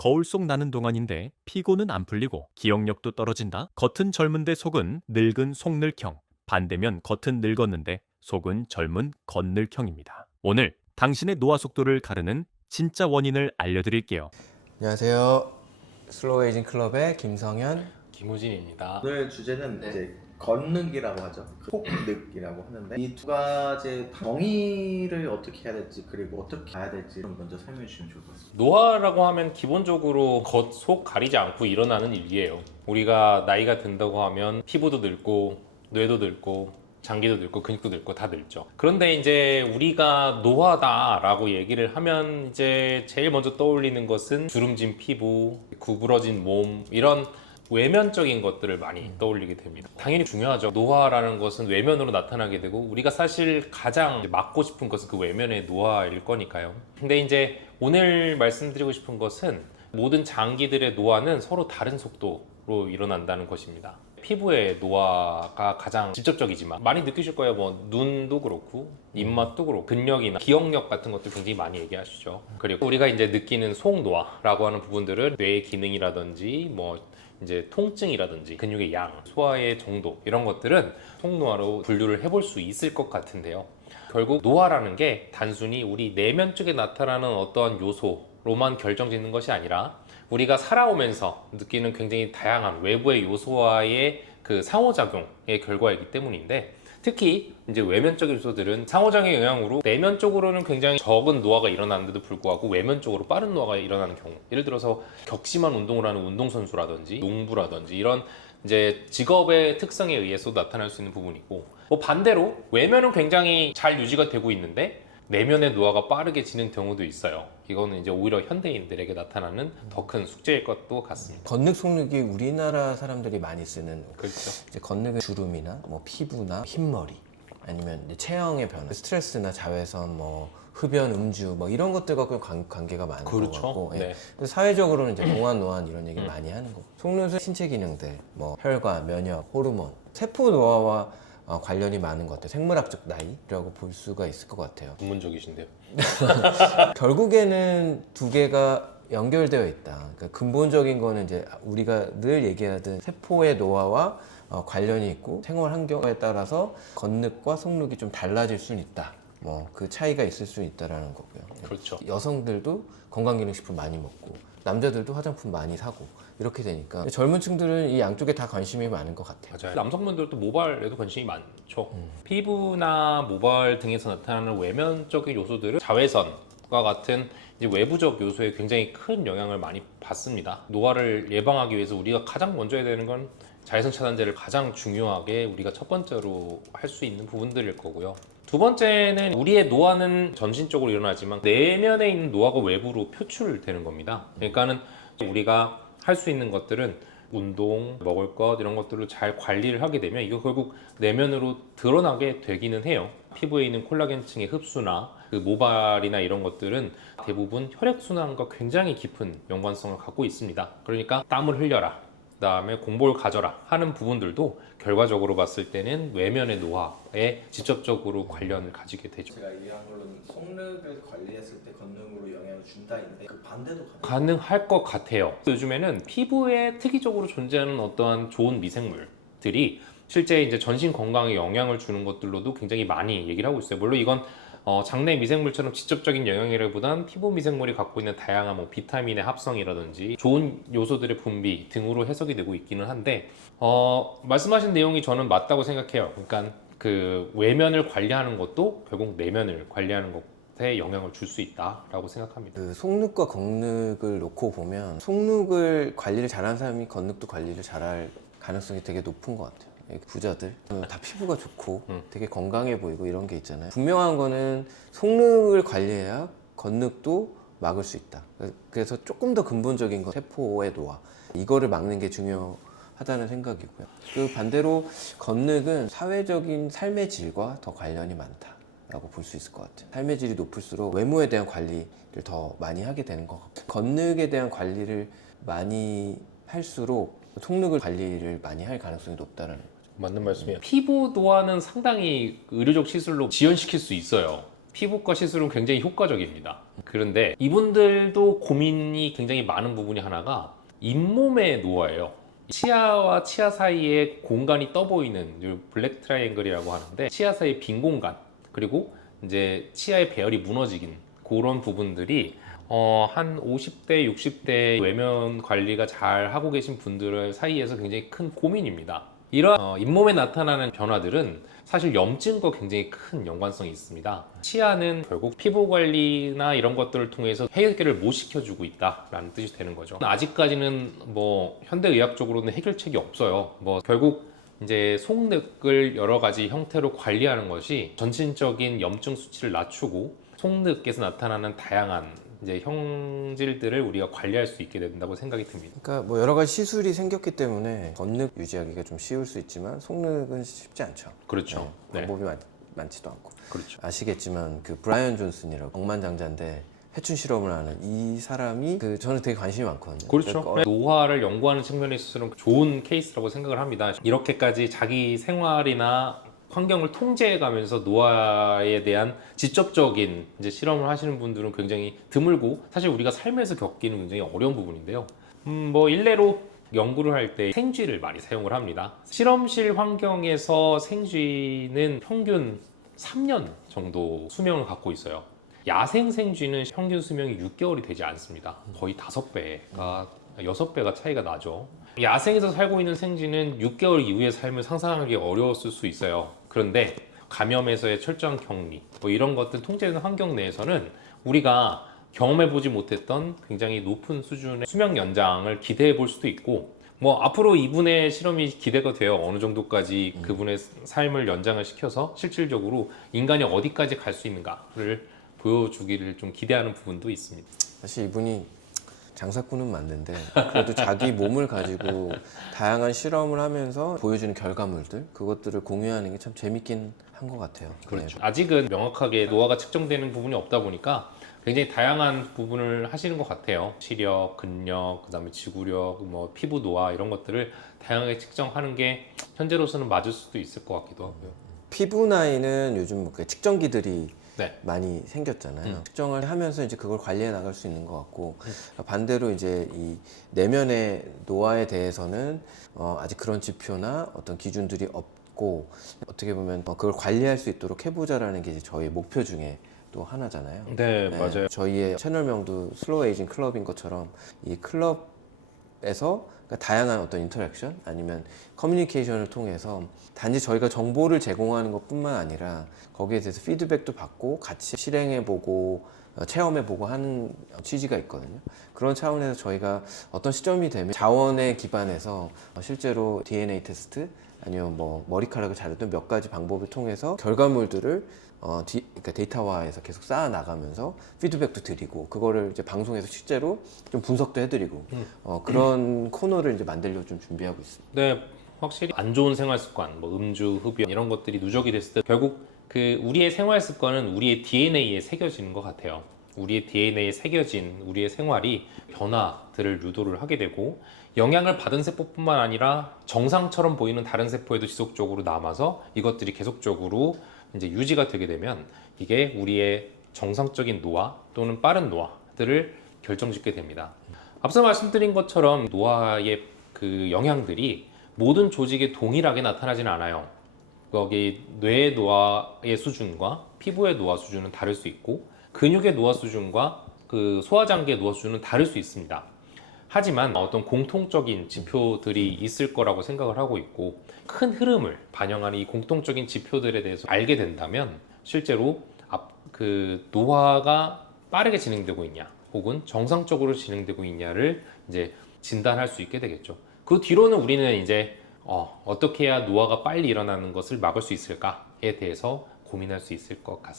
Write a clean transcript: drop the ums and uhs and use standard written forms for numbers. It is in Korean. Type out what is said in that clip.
거울 속 나는 동안인데 피고는 안 풀리고 기억력도 떨어진다. 겉은 젊은데 속은 늙은 속늙형. 반대면 겉은 늙었는데 속은 젊은 겉늙형입니다. 오늘 당신의 노화 속도를 가르는 진짜 원인을 알려드릴게요. 안녕하세요. 슬로우 에이징 클럽의 김성현. 김우진입니다. 오늘 주제는 이제 겉늑이라고 하죠. 속늑이라고 하는데 이 두 가지 정의를 어떻게 해야 될지 그리고 어떻게 봐야 될지 먼저 설명해 주시면 좋을 것 같습니다. 노화라고 하면 기본적으로 겉, 속 가리지 않고 일어나는 일이에요. 우리가 나이가 든다고 하면 피부도 늙고 뇌도 늙고 장기도 늙고 근육도 늙고 다 늙죠. 그런데 이제 우리가 노화다라고 얘기를 하면 이제 제일 먼저 떠올리는 것은 주름진 피부, 구부러진 몸 이런 외면적인 것들을 많이 떠올리게 됩니다. 당연히 중요하죠. 노화라는 것은 외면으로 나타나게 되고 우리가 사실 가장 막고 싶은 것은 그 외면의 노화일 거니까요. 근데 이제 오늘 말씀드리고 싶은 것은 모든 장기들의 노화는 서로 다른 속도로 일어난다는 것입니다. 피부의 노화가 가장 직접적이지만 많이 느끼실 거예요. 뭐 눈도 그렇고 입맛도 그렇고 근력이나 기억력 같은 것도 굉장히 많이 얘기하시죠. 그리고 우리가 이제 느끼는 속노화라고 하는 부분들은 뇌의 기능이라든지 뭐 이제 통증이라든지 근육의 양, 소화의 정도 이런 것들은 속노화로 분류를 해볼 수 있을 것 같은데요. 결국 노화라는 게 단순히 우리 내면 쪽에 나타나는 어떠한 요소로만 결정짓는 것이 아니라 우리가 살아오면서 느끼는 굉장히 다양한 외부의 요소와의 그 상호작용의 결과이기 때문인데 특히 이제 외면적인 요소들은 상호작용의 영향으로 내면적으로는 굉장히 적은 노화가 일어나는데도 불구하고 외면적으로 빠른 노화가 일어나는 경우, 예를 들어서 격심한 운동을 하는 운동선수라든지 농부라든지 이런 이제 직업의 특성에 의해서 나타날 수 있는 부분이고, 뭐 반대로 외면은 굉장히 잘 유지가 되고 있는데 내면의 노화가 빠르게 지는 경우도 있어요. 이거는 이제 오히려 현대인들에게 나타나는 더 큰 숙제일 것도 같습니다. 겉늑, 속늑이 우리나라 사람들이 많이 쓰는 그렇죠. 이제 겉늑은 주름이나 뭐 피부나 흰머리 아니면 이제 체형의 변화, 스트레스나 자외선, 뭐 흡연, 음주 뭐 이런 것들과 관계가 많은 그렇죠. 것 같고, 네. 근데 사회적으로는 이제 동안, 노안 이런 얘기를 많이 하는 거고, 속눈은 신체 기능들, 뭐 혈관, 면역, 호르몬, 세포 노화와 관련이 많은 것 같아요. 생물학적 나이라고 볼 수가 있을 것 같아요. 전문적이신데요. 결국에는 두 개가 연결되어 있다. 그러니까 근본적인 거는 이제 우리가 늘 얘기하던 세포의 노화와 관련이 있고 생활 환경에 따라서 겉늑과 속늑이 좀 달라질 수는 있다. 뭐 그 차이가 있을 수 있다라는 거고요. 그렇죠. 여성들도 건강기능식품 많이 먹고 남자들도 화장품 많이 사고 이렇게 되니까 젊은 층들은 이 양쪽에 다 관심이 많은 것 같아요. 맞아요. 남성분들도 모발에도 관심이 많죠. 피부나 모발 등에서 나타나는 외면적인 요소들은 자외선과 같은 이제 외부적 요소에 굉장히 큰 영향을 많이 받습니다. 노화를 예방하기 위해서 우리가 가장 먼저 해야 되는 건 자외선 차단제를 가장 중요하게 우리가 첫 번째로 할 수 있는 부분들일 거고요. 두 번째는 우리의 노화는 전신적으로 일어나지만 내면에 있는 노화가 외부로 표출되는 겁니다. 그러니까는 우리가 할 수 있는 것들은 운동, 먹을 것 이런 것들을 잘 관리를 하게 되면 이거 결국 내면으로 드러나게 되기는 해요. 피부에 있는 콜라겐층의 흡수나 그 모발이나 이런 것들은 대부분 혈액순환과 굉장히 깊은 연관성을 갖고 있습니다. 그러니까 땀을 흘려라, 그 다음에 공복을 가져라 하는 부분들도 결과적으로 봤을 때는 외면의 노화에 직접적으로 관련을 가지게 되죠. 제가 이해한 걸로는 속늑을 관리했을 때 겉늑으로 영향을 준다인데 그 반대도 가능할 것 같아요. 요즘에는 피부에 특이적으로 존재하는 어떠한 좋은 미생물들이 실제 이제 전신 건강에 영향을 주는 것들로도 굉장히 많이 얘기를 하고 있어요. 물론 이건 장내 미생물처럼 직접적인 영향이라기보단 피부 미생물이 갖고 있는 다양한 뭐 비타민의 합성이라든지 좋은 요소들의 분비 등으로 해석이 되고 있기는 한데 말씀하신 내용이 저는 맞다고 생각해요. 그러니까 그 외면을 관리하는 것도 결국 내면을 관리하는 것에 영향을 줄 수 있다라고 생각합니다. 그 속늑과 겉늑을 놓고 보면 속늑을 관리를 잘하는 사람이 겉늑도 관리를 잘할 가능성이 되게 높은 것 같아요. 부자들 다 피부가 좋고 되게 건강해 보이고 이런 게 있잖아요. 분명한 거는 속늑을 관리해야 겉늑도 막을 수 있다. 그래서 조금 더 근본적인 건 세포의 노화, 이거를 막는 게 중요하다는 생각이고요. 그 반대로 겉늑은 사회적인 삶의 질과 더 관련이 많다라고 볼 수 있을 것 같아요. 삶의 질이 높을수록 외모에 대한 관리를 더 많이 하게 되는 것 같아요. 겉늑에 대한 관리를 많이 할수록 속늑을 관리를 많이 할 가능성이 높다는 거죠. 맞는 말씀이에요. 피부 노화는 상당히 의료적 시술로 지연시킬 수 있어요. 피부과 시술은 굉장히 효과적입니다. 그런데 이분들도 고민이 굉장히 많은 부분이 하나가 잇몸의 노화예요. 치아와 치아 사이에 공간이 떠 보이는 블랙 트라이앵글이라고 하는데, 치아 사이 빈 공간, 그리고 이제 치아의 배열이 무너지긴 그런 부분들이 한 50대, 60대 외면 관리가 잘 하고 계신 분들 사이에서 굉장히 큰 고민입니다. 이런 잇몸에 나타나는 변화들은 사실 염증과 굉장히 큰 연관성이 있습니다. 치아는 결국 피부 관리나 이런 것들을 통해서 해결을 못 시켜주고 있다라는 뜻이 되는 거죠. 아직까지는 뭐 현대의학적으로는 해결책이 없어요. 뭐 결국 이제 속늑을 여러 가지 형태로 관리하는 것이 전신적인 염증 수치를 낮추고 속늑에서 나타나는 다양한 이제 형질들을 우리가 관리할 수 있게 된다고 생각이 듭니다. 그러니까 뭐 여러 가지 시술이 생겼기 때문에 겉늑 유지하기가 좀 쉬울 수 있지만 속늑은 쉽지 않죠. 그렇죠. 네. 방법이 많지도 않고. 그렇죠. 아시겠지만 그 브라이언 존슨이라고 억만장자인데 해충 실험을 하는 이 사람이 저는 되게 관심이 많거든요. 그렇죠. 그러니까 노화를 연구하는 측면에 있어서는 좋은 케이스라고 생각을 합니다. 이렇게까지 자기 생활이나 환경을 통제해가면서 노화에 대한 직접적인 이제 실험을 하시는 분들은 굉장히 드물고, 사실 우리가 삶에서 겪기는 굉장히 어려운 부분인데요. 뭐 일례로 연구를 할 때 생쥐를 많이 사용을 합니다. 실험실 환경에서 생쥐는 평균 3년 정도 수명을 갖고 있어요. 야생 생쥐는 평균 수명이 6개월이 되지 않습니다. 거의 5배가 6배가 차이가 나죠. 야생에서 살고 있는 생쥐는 6개월 이후의 삶을 상상하기 어려웠을 수 있어요. 그런데 감염에서의 철저한 격리, 뭐 이런 것들 통제되는 환경 내에서는 우리가 경험해보지 못했던 굉장히 높은 수준의 수명 연장을 기대해 볼 수도 있고, 뭐 앞으로 이분의 실험이 기대가 돼요. 어느 정도까지 그분의 삶을 연장을 시켜서 실질적으로 인간이 어디까지 갈 수 있는가를 보여주기를 좀 기대하는 부분도 있습니다. 사실 이분이 장사꾼은 맞는데 그래도 자기 몸을 가지고 다양한 실험을 하면서 보여주는 결과물들, 그것들을 공유하는 게 참 재밌긴 한 것 같아요. 그렇죠. 네. 아직은 명확하게 노화가 측정되는 부분이 없다 보니까 굉장히 다양한 부분을 하시는 것 같아요. 시력, 근력, 그다음에 지구력, 뭐 피부 노화 이런 것들을 다양하게 측정하는 게 현재로서는 맞을 수도 있을 것 같기도 하고요. 피부 나이는 요즘 뭐 측정기들이 네. 많이 생겼잖아요. 측정을 하면서 이제 그걸 관리해 나갈 수 있는 것 같고, 반대로 이제 이 내면의 노화에 대해서는 아직 그런 지표나 어떤 기준들이 없고, 어떻게 보면 그걸 관리할 수 있도록 해보자라는 게 이제 저희 목표 중에 또 하나잖아요. 네, 맞아요. 저희의 채널명도 슬로우 에이징 클럽인 것처럼 이 클럽에서 그러니까 다양한 어떤 인터랙션 아니면 커뮤니케이션을 통해서 단지 저희가 정보를 제공하는 것뿐만 아니라 거기에 대해서 피드백도 받고 같이 실행해보고 체험해보고 하는 취지가 있거든요. 그런 차원에서 저희가 어떤 시점이 되면 자원에 기반해서 실제로 DNA 테스트 아니면 뭐 머리카락을 자르던 몇 가지 방법을 통해서 결과물들을 그러니까 데이터화해서 계속 쌓아 나가면서 피드백도 드리고, 그거를 이제 방송에서 실제로 좀 분석도 해드리고 그런 코너를 이제 만들려고 좀 준비하고 있습니다. 네, 확실히 안 좋은 생활 습관, 뭐 음주, 흡연 이런 것들이 누적이 됐을 때 결국 그 우리의 생활 습관은 우리의 DNA에 새겨지는 것 같아요. 우리의 DNA에 새겨진 우리의 생활이 변화들을 유도를 하게 되고, 영향을 받은 세포뿐만 아니라 정상처럼 보이는 다른 세포에도 지속적으로 남아서 이것들이 계속적으로 이제 유지가 되게 되면 이게 우리의 정상적인 노화 또는 빠른 노화들을 결정짓게 됩니다. 앞서 말씀드린 것처럼 노화의 그 영향들이 모든 조직에 동일하게 나타나지는 않아요. 거기 뇌의 노화의 수준과 피부의 노화 수준은 다를 수 있고, 근육의 노화 수준과 그 소화장기의 노화 수준은 다를 수 있습니다. 하지만 어떤 공통적인 지표들이 있을 거라고 생각을 하고 있고, 큰 흐름을 반영하는 이 공통적인 지표들에 대해서 알게 된다면 실제로 그 노화가 빠르게 진행되고 있냐 혹은 정상적으로 진행되고 있냐를 이제 진단할 수 있게 되겠죠. 그 뒤로는 우리는 이제 어떻게 해야 노화가 빨리 일어나는 것을 막을 수 있을까에 대해서 고민할 수 있을 것 같습니다.